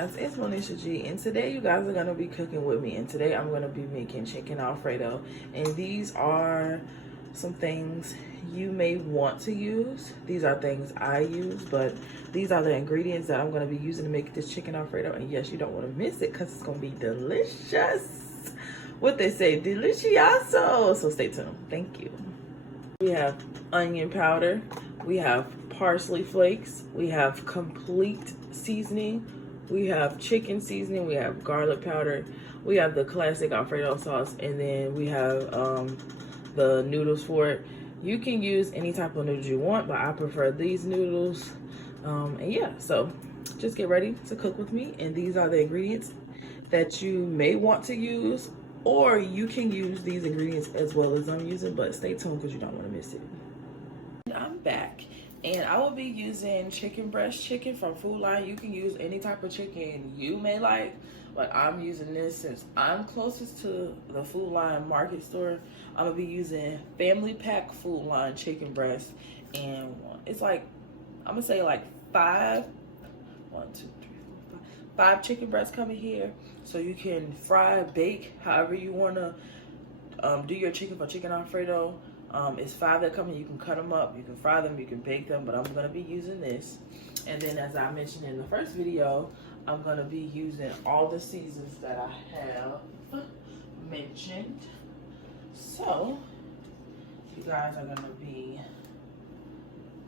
guys, it's Monisha G, and today you guys are going to be cooking with me, and today I'm going to be making chicken Alfredo, and these are some things you may want to use. These are things I use, but these are the ingredients that I'm going to be using to make this chicken Alfredo, and yes, you don't want to miss it because it's going to be delicious. What they say, delicioso. So stay tuned. Thank you. We have onion powder, we have parsley flakes, we have complete seasoning, we have chicken seasoning, we have garlic powder, we have the classic Alfredo sauce, and then we have the noodles for it. You can use any type of noodles you want, but I prefer these noodles. And yeah, so just get ready to cook with me, and these are the ingredients that you may want to use, or you can use these ingredients as well as I'm using, but stay tuned because you don't want to miss it. I'm back, and I will be using chicken breast chicken from Food Line. You can use any type of chicken you may like, but I'm using this since I'm closest to the Food Line market store. I'm gonna be using family pack Food Line chicken breast, and it's like, I'm gonna say like five chicken breasts coming here, so you can fry, bake, however you want to do your chicken for chicken Alfredo. It's 5 that come in. You can cut them up, you can fry them, you can bake them, but I'm going to be using this. And then, as I mentioned in the first video, I'm going to be using all the seasons that I have mentioned. So you guys are going to be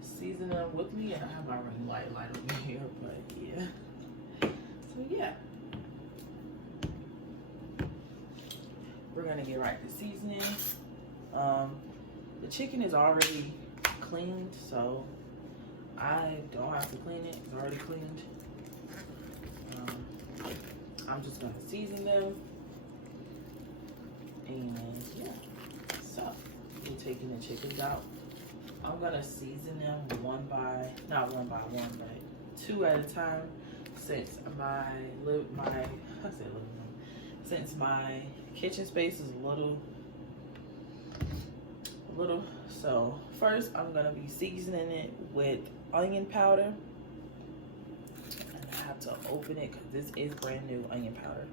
seasoning them with me, and I have my ring light over here, but yeah. So yeah, we're gonna get right to seasoning. The chicken is already cleaned, so I don't have to clean it. It's already cleaned. I'm just gonna season them, and yeah. So we're taking the chickens out. I'm gonna season them not one by one, but 2 at a time. Since since my kitchen space is a little. So first, I'm gonna be seasoning it with onion powder, and I have to open it because this is brand new onion powder.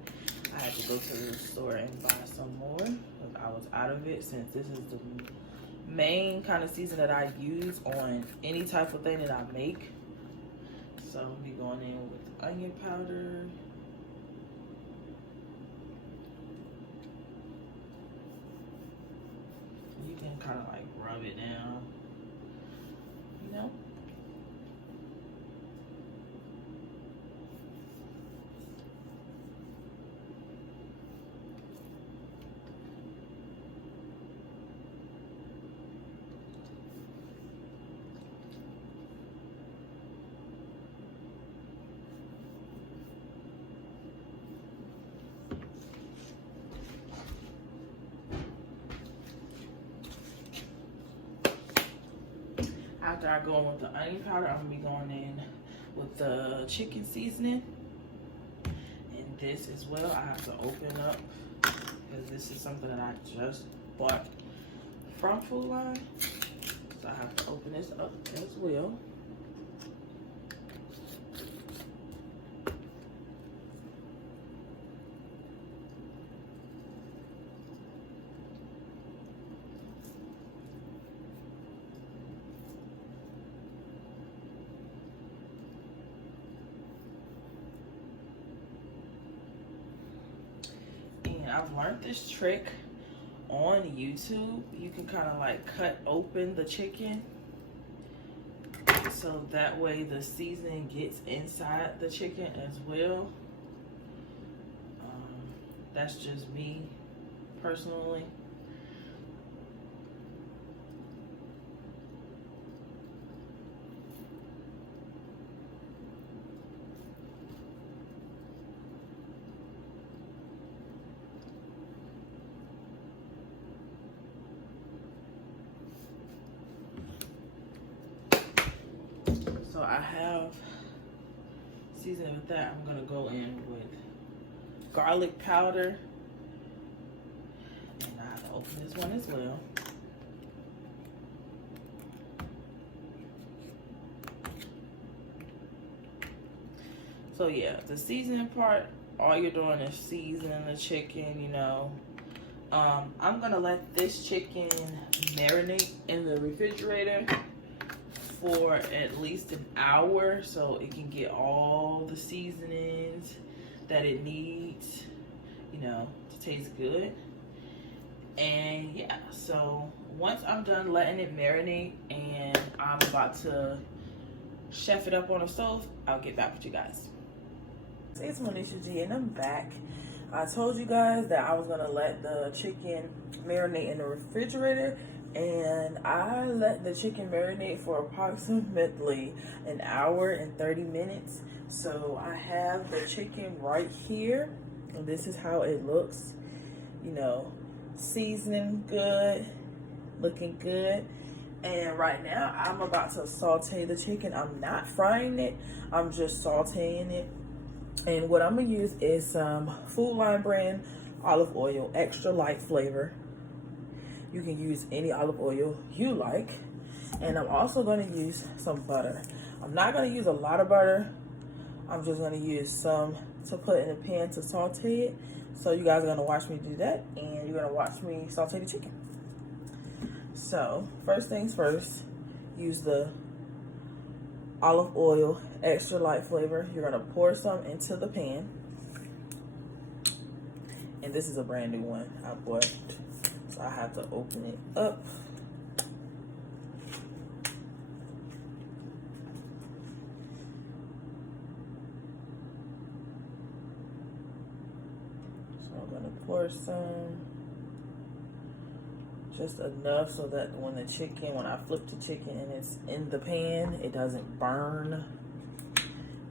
I had to go to the store and buy some more because I was out of it. Since this is the main kind of season that I use on any type of thing that I make. So I'll be going in with onion powder. You can kind of like rub it down, you know. After I go in with the onion powder, I'm gonna be going in with the chicken seasoning. And this as well, I have to open up because this is something that I just bought from Food Line. So I have to open this up as well. I've learned this trick on YouTube. You can kind of like cut open the chicken so that way the seasoning gets inside the chicken as well. That's just me personally. So I have seasoning with that. I'm gonna go in with garlic powder, and I have to open this one as well. So yeah, the seasoning part, all you're doing is seasoning the chicken, you know. I'm gonna let this chicken marinate in the refrigerator for at least an hour so it can get all the seasonings that it needs, you know, to taste good. And yeah, so once I'm done letting it marinate and I'm about to chef it up on the stove, I'll get back with you guys. It's Monisha G and I'm back. I told you guys that I was gonna let the chicken marinate in the refrigerator, and I let the chicken marinate for approximately an hour and 30 minutes. So I have the chicken right here, and this is how it looks. You know, seasoning good, looking good. And right now I'm about to saute the chicken. I'm not frying it, I'm just sauteing it. And what I'm gonna use is some Food Line brand olive oil, extra light flavor. You can use any olive oil you like. And I'm also gonna use some butter. I'm not gonna use a lot of butter. I'm just gonna use some to put in a pan to saute it. So you guys are gonna watch me do that, and you're gonna watch me saute the chicken. So first things first, use the olive oil, extra light flavor. You're gonna pour some into the pan. And this is a brand new one I bought, so I have to open it up. So I'm gonna pour some, just enough so that when I flip the chicken and it's in the pan, it doesn't burn.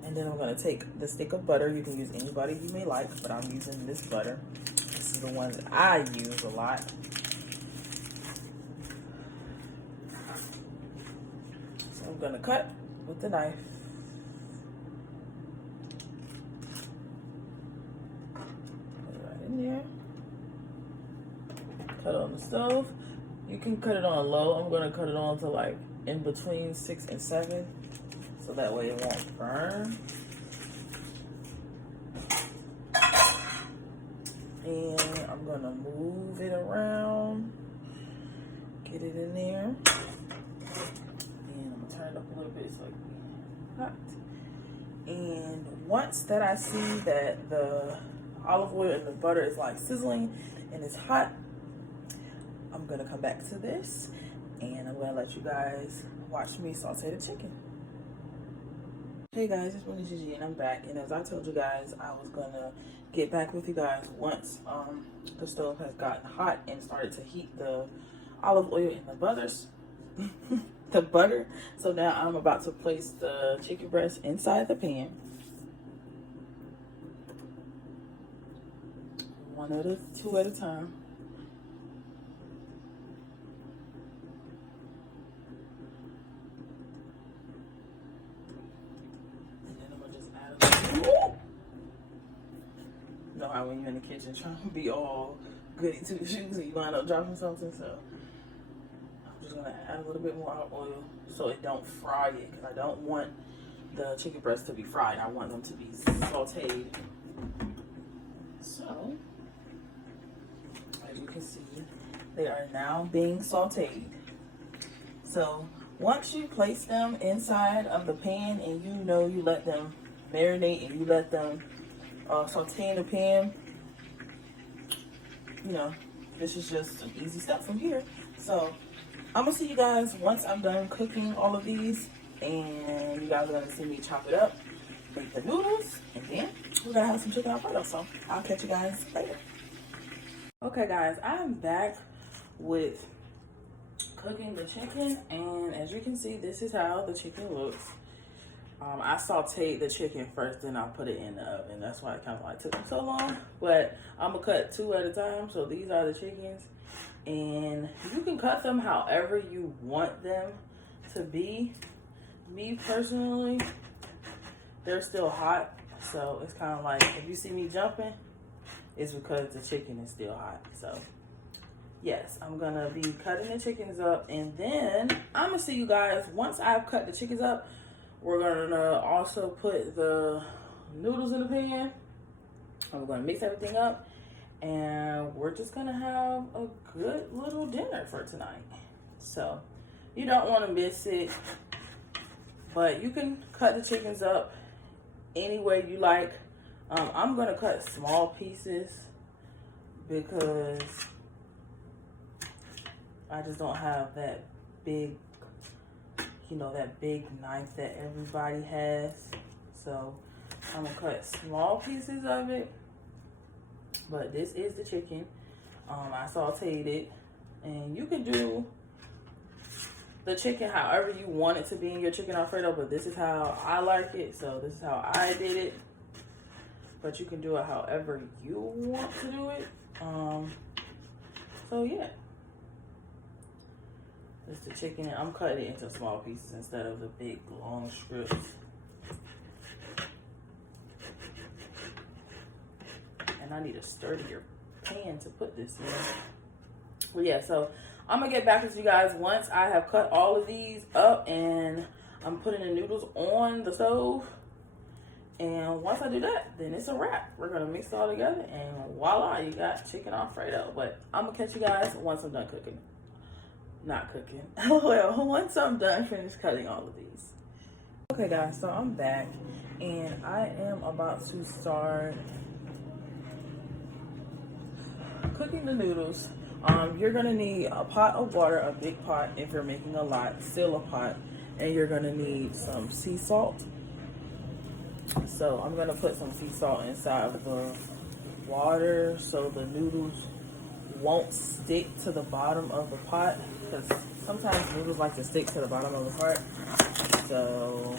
And then I'm gonna take the stick of butter. You can use anybody you may like, but I'm using this butter. This is the one that I use a lot. So I'm gonna cut with the knife. Put it right in there. Cut on the stove. You can cut it on low. I'm gonna cut it on to like in between 6 and 7, so that way it won't burn. And I'm gonna move it around, get it in there, and I'm gonna turn it up a little bit so it can be hot. And once that I see that the olive oil and the butter is like sizzling and it's hot, I'm gonna come back to this and I'm gonna let you guys watch me saute the chicken. Hey guys, it's Monisha G and I'm back. And as I told you guys, I was gonna get back with you guys once the stove has gotten hot and started to heat the olive oil and the butters. The butter. So now I'm about to place the chicken breast inside the pan. Two at a time. You know how when you're in the kitchen trying to be all goody two shoes and you wind up dropping something, so I'm just gonna add a little bit more olive oil so it don't fry it, because I don't want the chicken breasts to be fried. I want them to be sauteed. So as you can see, they are now being sauteed. So once you place them inside of the pan and you know you let them marinate and you let them saute in the pan, you know, this is just an easy step from here. So I'm gonna see you guys once I'm done cooking all of these, and you guys are gonna see me chop it up, make the noodles, and then we're gonna have some chicken Alfredo. So I'll catch you guys later. Okay guys, I'm back with cooking the chicken, and as you can see, this is how the chicken looks. I sauteed the chicken first, then I put it in the oven. That's why it kind of like took me so long. But I'm gonna cut 2 at a time. So these are the chickens, and you can cut them however you want them to be. Me personally, they're still hot, so it's kind of like if you see me jumping, it's because the chicken is still hot. So yes, I'm gonna be cutting the chickens up, and then I'm gonna see you guys once I've cut the chickens up. We're gonna also put the noodles in the pan. I'm gonna mix everything up, and we're just gonna have a good little dinner for tonight. So you don't want to miss it, but you can cut the chickens up any way you like. I'm gonna cut small pieces because I just don't have that big, that big knife that everybody has. So I'm gonna cut small pieces of it. But this is the chicken. I sauteed it, and you can do the chicken however you want it to be in your chicken Alfredo, but this is how I like it, so this is how I did it. But you can do it however you want to do it. So yeah, this is the chicken, and I'm cutting it into small pieces instead of the big long strips. And I need a sturdier pan to put this in. Well, yeah, so I'm gonna get back with you guys once I have cut all of these up, and I'm putting the noodles on the stove. And once I do that, then it's a wrap. We're gonna mix it all together, and voila, you got chicken Alfredo. But I'm gonna catch you guys once I'm done cooking. Not cooking. Well, once I'm done finished cutting all of these. Okay guys, so I'm back, and I am about to start cooking the noodles. You're gonna need a pot of water, a big pot if you're making a lot, still a pot, and you're gonna need some sea salt. So I'm gonna put some sea salt inside of the water so the noodles won't stick to the bottom of the pot, because sometimes noodles like to stick to the bottom of the pot. So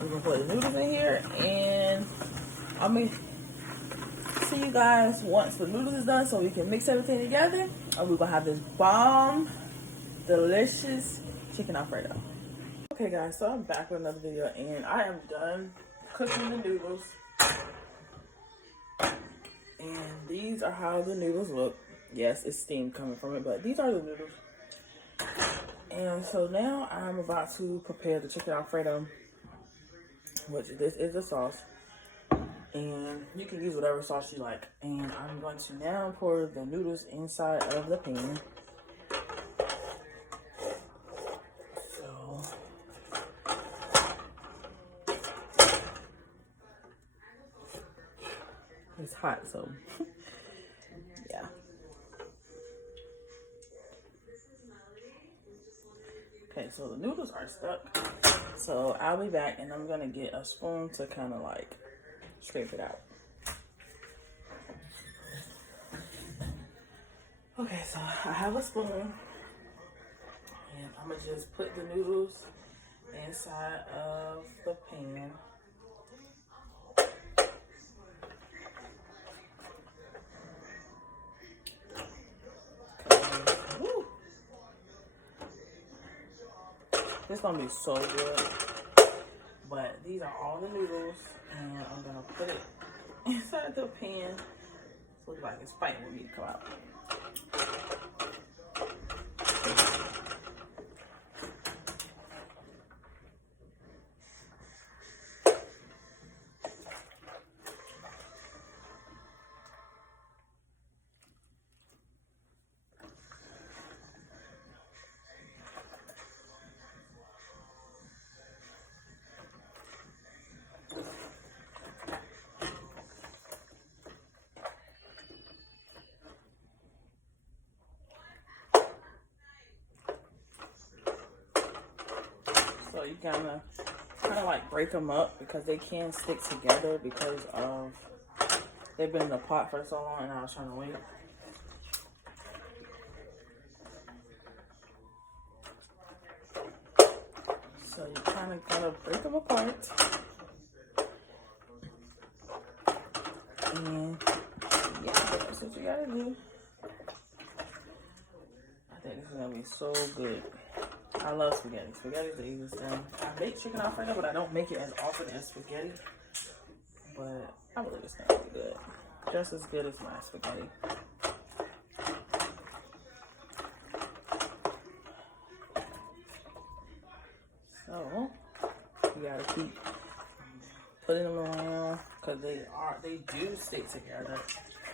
we're gonna put the noodles in here, and I'm gonna see you guys once the noodles is done so we can mix everything together, and we're gonna have this bomb delicious chicken Alfredo. Okay guys, so I'm back with another video, and I am done cooking the noodles, and these are how the noodles look. Yes, it's steam coming from it, but these are the noodles. And so now I'm about to prepare the chicken Alfredo, which this is the sauce. And you can use whatever sauce you like. And I'm going to now pour the noodles inside of the pan. So it's hot, so yeah. Okay, so the noodles are stuck. So I'll be back, and I'm gonna get a spoon to kind of like scrape it out. Okay, so I have a spoon, and I'm gonna just put the noodles inside of the pan. This gonna be so good. But these are all the noodles, and I'm gonna put it inside the pan. It looks like it's fighting with me to come out. So you kind of like break them up, because they can stick together because of they've been in the pot for so long, and I was trying to wait. So you kind of gotta break them apart, and yeah, that's what you gotta do. I think this is gonna be so good. I love spaghetti. Spaghetti is the easiest thing. I make chicken Alfredo, but I don't make it as often as spaghetti. But I believe it's gonna be good. Just as good as my spaghetti. So, you gotta keep putting them around because they do stick together,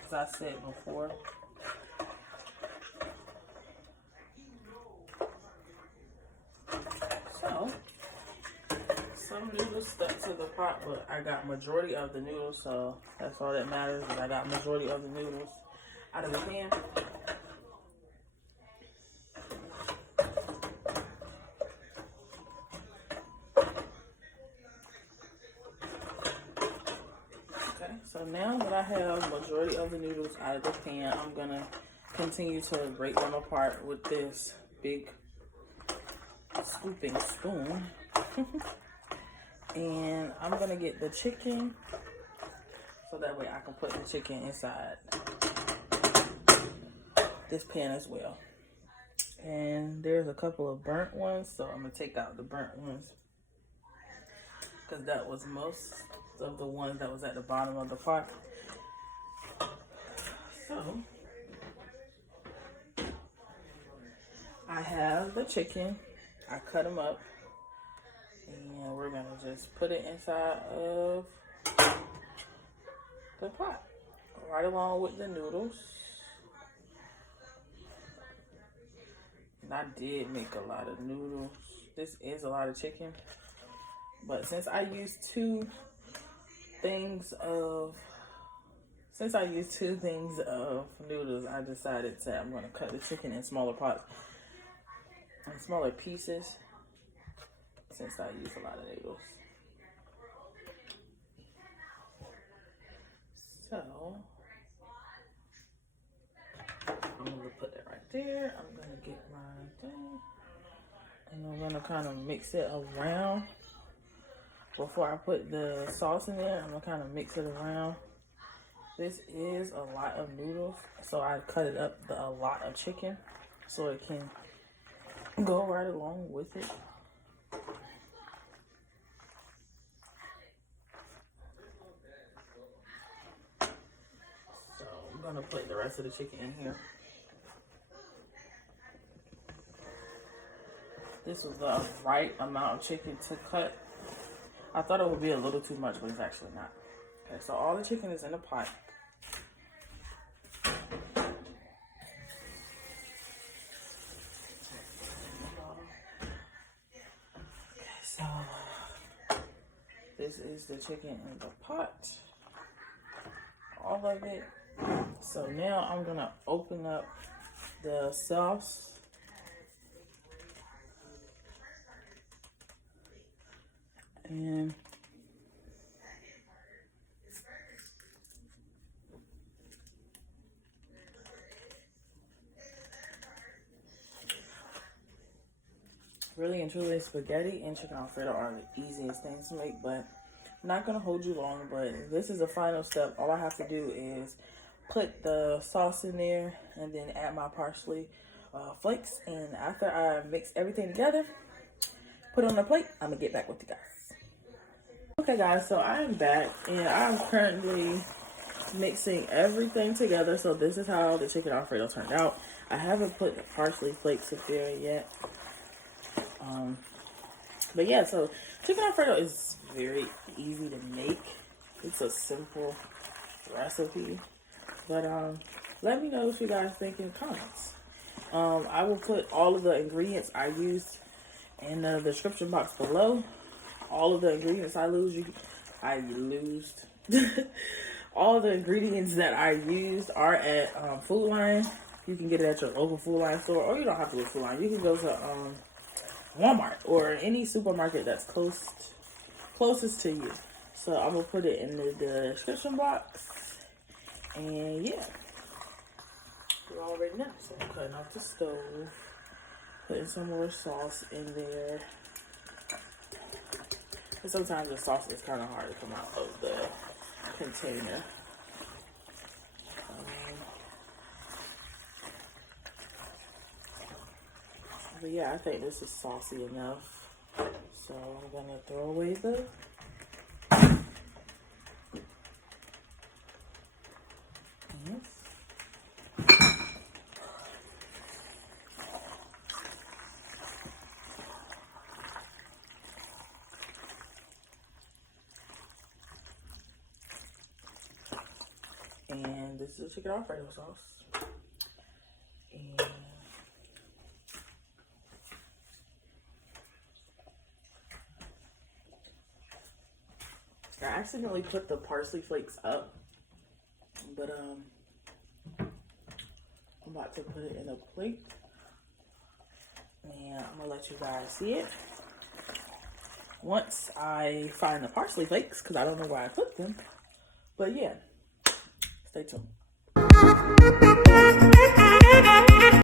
as I said before. So some noodles stuck to the pot, but I got majority of the noodles, so that's all that matters. Is I got majority of the noodles out of the pan. So now that I have majority of the noodles out of the pan, I'm gonna continue to break them apart with this big scooping spoon. And I'm gonna get the chicken so that way I can put the chicken inside this pan as well. And there's a couple of burnt ones, so I'm gonna take out the burnt ones because that was most of the ones that was at the bottom of the pot. So I have the chicken, I cut them up, and we're gonna just put it inside of the pot right along with the noodles. And I did make a lot of noodles. This is a lot of chicken, but since I used two things of noodles, I decided that I'm going to cut the chicken in smaller pots and smaller pieces since I use a lot of noodles. So I'm going to put that right there. I'm going to get my thing and I'm going to kind of mix it around. Before I put the sauce in there, I'm gonna kind of mix it around. This is a lot of noodles, so I cut it up a lot of chicken so it can go right along with it. So I'm gonna put the rest of the chicken in here. This was the right amount of chicken to cut. I thought it would be a little too much, but it's actually not. Okay, so all the chicken is in the pot. Okay, so this is the chicken in the pot. All of it. So now I'm gonna open up the sauce. And really and truly, spaghetti and chicken Alfredo are the easiest things to make, but I'm not gonna hold you long. But this is the final step. All I have to do is put the sauce in there and then add my parsley flakes. And after I mix everything together, put it on a plate, I'm gonna get back with you guys. Okay guys, so I'm back and I'm currently mixing everything together. So this is how the chicken Alfredo turned out. I haven't put the parsley flakes in there yet. But yeah, so chicken Alfredo is very easy to make. It's a simple recipe. But let me know what you guys think in the comments. I will put all of the ingredients I used in the description box below. All of the ingredients all of the ingredients that I used are at Food Line. You can get it at your local Food Line store, or you don't have to go to Food Line. You can go to Walmart or any supermarket that's closest to you. So I'm gonna put it in the description box, and yeah, you're all ready now. So I'm cutting off the stove, putting some more sauce in there. And sometimes the sauce is kind of hard to come out of the container. But yeah, I think this is saucy enough. So I'm gonna throw away the And this is chicken Alfredo sauce. And I accidentally put the parsley flakes up, but I'm about to put it in a plate, and I'm gonna let you guys see it once I find the parsley flakes, because I don't know where I put them. But yeah, stay tuned.